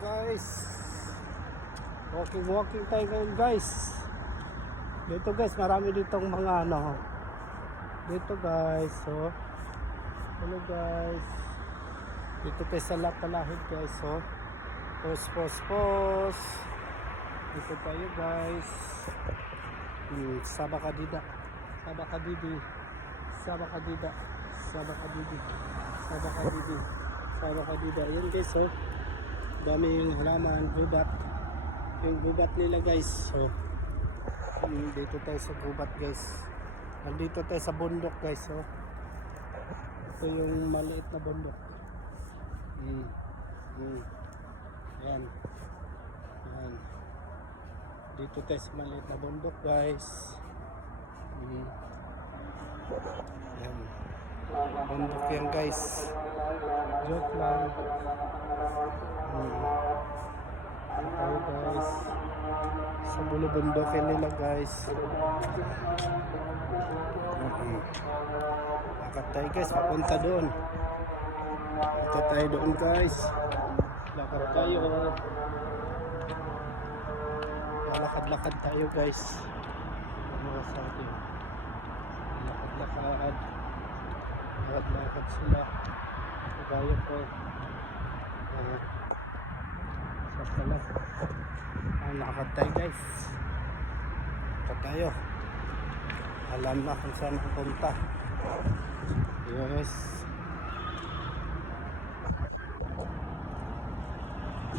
guys, walking tayo ngayon guys. Dito guys, marami ditong mga ano dito guys. So hello guys, dito tayo sa Lapalahid guys. So pos dito tayo guys. Sabakadida yan guys. So dami yung halaman, yung gubat nila guys. So dito tayo sa gubat guys. Nandito tayo sa bundok guys. So ito yung maliit na bundok. Yan. Dito tayo sa maliit na bundok guys. Yan. Bundok yan guys. Joke lang. Tayo guys sa bulubundokin nila guys. Lakad tayo guys, papunta doon. Lakad tayo doon guys. Lakad tayo. Lakad tayo guys. Ano sa atin? Lakad sila. Kagaya ko. Lakad tayo guys. Lakad tayo. Alam na kung saan pupunta. Yes.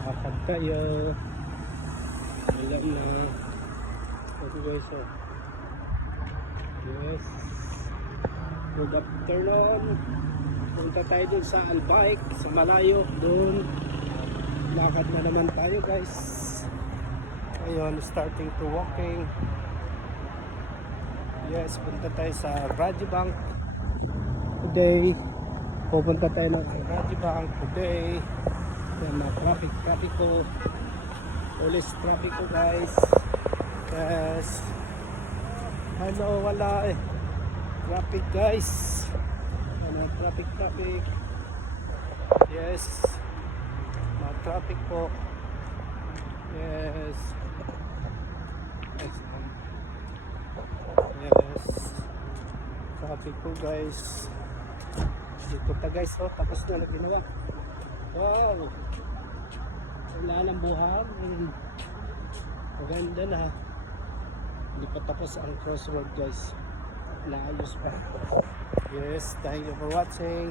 Lakad tayo. Alam na. Okay guys. Yes. Good afternoon. Punta tayo dun sa Albike, sa malayo doon. Lakad na naman tayo guys. Ayun, starting to walking. Yes, punta tayo sa Rajibank today. Pupunta tayo ng Rajibank today. Yan na traffic ko. Police traffic ko guys. Yes. Hello, wala eh. Traffic guys. Ano, traffic. Yes. Traffic po. Yes. Traffic po guys. Dito pa guys. Oh, tapos na ginawa. Wow. Wala ng buhang. Maganda na. Hindi pa tapos ang crossroad guys. Naayos pa. Yes. Thank you for watching.